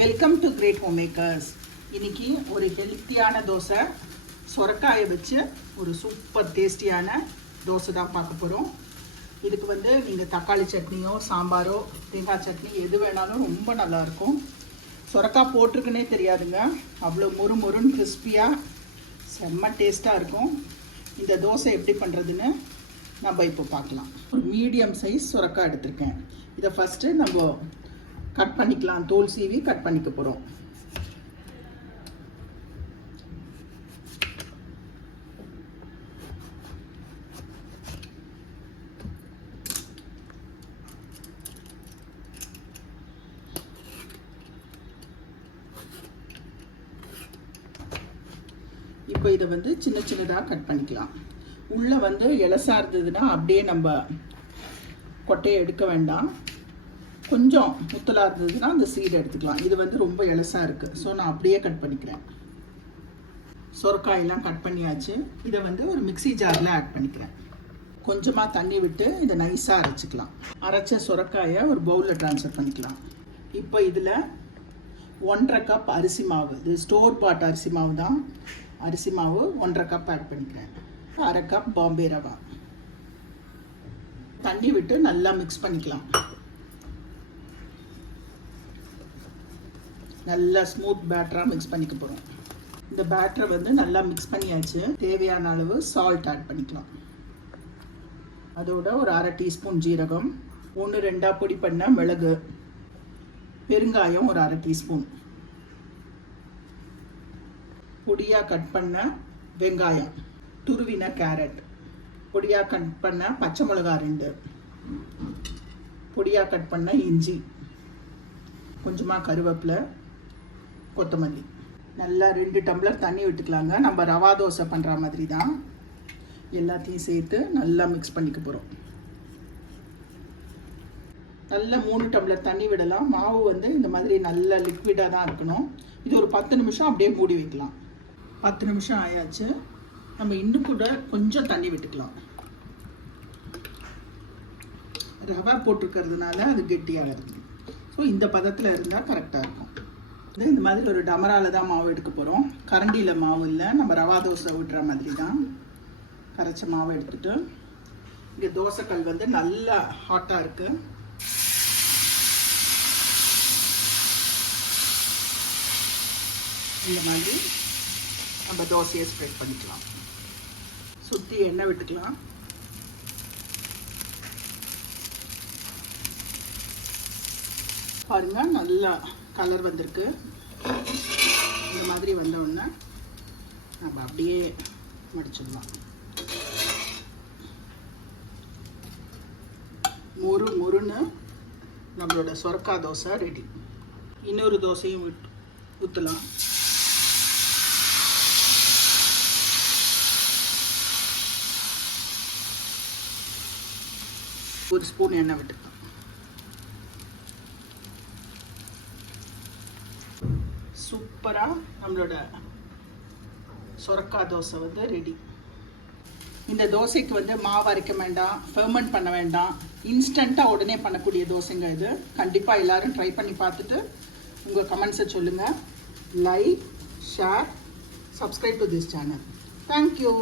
Welcome to great home makers இன்னைக்கு ஒரு ஹெல்த்தியான தோசை சொரக்காயை வச்சு ஒரு சூப்பர் டேஸ்டியான தோசை தான் பார்க்க போகிறோம் இதுக்கு வந்து நீங்கள் தக்காளி சட்னியோ சாம்பாரோ தேங்காய் சட்னி எது வேணாலும் ரொம்ப நல்லாயிருக்கும் சொரக்காய் போட்டிருக்குன்னே தெரியாதுங்க. அவ்வளோ மொறு மொறுன்னு கிறிஸ்பியாக செம்ம டேஸ்ட்டாக இருக்கும். இந்த தோசை எப்படி பண்ணுறதுன்னு நம்ம இப்போ பார்க்கலாம். ஒரு மீடியம் சைஸ் சுரக்காய் எடுத்திருக்கேன். இதை ஃபஸ்ட்டு நம்ம கட் பண்ணிக்கலாம். தோல் சீவி கட் பண்ணிக்க போகிறோம் இப்போ இதை வந்து சின்ன சின்னதாக கட் பண்ணிக்கலாம். உள்ளே வந்து இலசா இருந்ததுன்னா அப்படியே நம்ம கொட்டையை எடுக்க வேண்டாம். கொஞ்சம் முத்தலாக இருந்ததுன்னா அந்த சீடை எடுத்துக்கலாம். இது வந்து ரொம்ப இலசாக இருக்குது ஸோ நான் அப்படியே கட் பண்ணிக்கிறேன். சொரக்காயெல்லாம் கட் பண்ணியாச்சு. இதை வந்து ஒரு மிக்ஸி ஜாரில் ஆட் பண்ணிக்கிறேன். கொஞ்சமாக தண்ணி விட்டு இதை நைஸாக அரைச்சிக்கலாம். அரைச்ச சுரக்காயை ஒரு பவுலில் ட்ரான்ஸ்ஃபர் பண்ணிக்கலாம். இப்போ இதில் ஒன்றரை கப் அரிசி மாவு. இது ஸ்டோர் பாட் அரிசி மாவு தான். அரிசி மாவு ஒன்றரை கப் ஆட் பண்ணிக்கிறேன். அரை கப் பாம்பே ரவா. தண்ணி விட்டு நல்லா மிக்ஸ் பண்ணிக்கலாம். நல்லா ஸ்மூத் பேட்டராக மிக்ஸ் பண்ணிக்க போகிறோம் இந்த பேட்டரை வந்து நல்லா மிக்ஸ் பண்ணியாச்சு. தேவையான அளவு சால்ட் ஆட் பண்ணிக்கலாம். அதோட ஒரு அரை டீஸ்பூன் ஜீரகம் ஒன்று ரெண்டாக பொடி பண்ண மிளகு பெருங்காயம் ஒரு அரை டீஸ்பூன் பொடியாக கட் பண்ண வெங்காயம் துருவின கேரட் பொடியாக கட் பண்ண பச்சை மிளகா ரெண்டு. பொடியாக கட் பண்ண இஞ்சி. கொஞ்சமாக கருவேப்பிலை கொத்தமல்லி. நல்லா ரெண்டு டம்ளர் தண்ணி விட்டுக்கலாங்க. நம்ம ரவா தோசை பண்ணுற மாதிரி தான் எல்லாத்தையும் சேர்த்து நல்லா மிக்ஸ் பண்ணிக்க போகிறோம் நல்ல மூணு டம்ளர் தண்ணி விடலாம். மாவு வந்து இந்த மாதிரி நல்ல லிக்விடாக தான் இருக்கணும். இது ஒரு பத்து நிமிஷம் அப்படியே மூடி வைக்கலாம். பத்து நிமிஷம் ஆயாச்சு. நம்ம இன்னும் கூட கொஞ்சம் தண்ணி விட்டுக்கலாம். ரவா போட்டிருக்கிறதுனால அது கெட்டியாக இருக்குது ஸோ இந்த பதத்தில் இருந்தால் கரெக்டாக இருக்கும். இந்த மாதிரி ஒரு டமரால தான் மாவு எடுக்க போகிறோம் கரண்டியில் மாவு இல்லை. நம்ம ரவா தோசை விட்டுற மாதிரி தான். கரைச்ச மாவு எடுத்துட்டு இங்கே தோசைக்கல் வந்து நல்லா ஹாட்டாக இருக்குது இந்த மாதிரி நம்ம தோசையை ஸ்ப்ரெட் பண்ணிக்கலாம். சுற்றி எண்ணெய் விட்டுக்கலாம். பாருங்க நல்லா கலர் வந்திருக்கு. இந்த மாதிரி வந்தோடனே நம்ம அப்படியே மடிச்சிடலாம். மொறு மொறுன்னு நம்மளோட சொரக்கா தோசை ரெடி இன்னொரு தோசையும் ஊற்றலாம் ஒரு ஸ்பூன் எண்ணெய் விட்டு. சூப்பராக நம்மளோட சொரக்கா தோசை வந்து ரெடி இந்த தோசைக்கு வந்து மாவு அரைக்க வேண்டாம் ஃபெர்மெண்ட் பண்ண வேண்டாம். இன்ஸ்டண்ட்டாக உடனே பண்ணக்கூடிய தோசைங்க இது. கண்டிப்பாக எல்லோரும் ட்ரை பண்ணி பார்த்துட்டு உங்கள் கமெண்ட்ஸை சொல்லுங்கள் like share subscribe to this channel thank you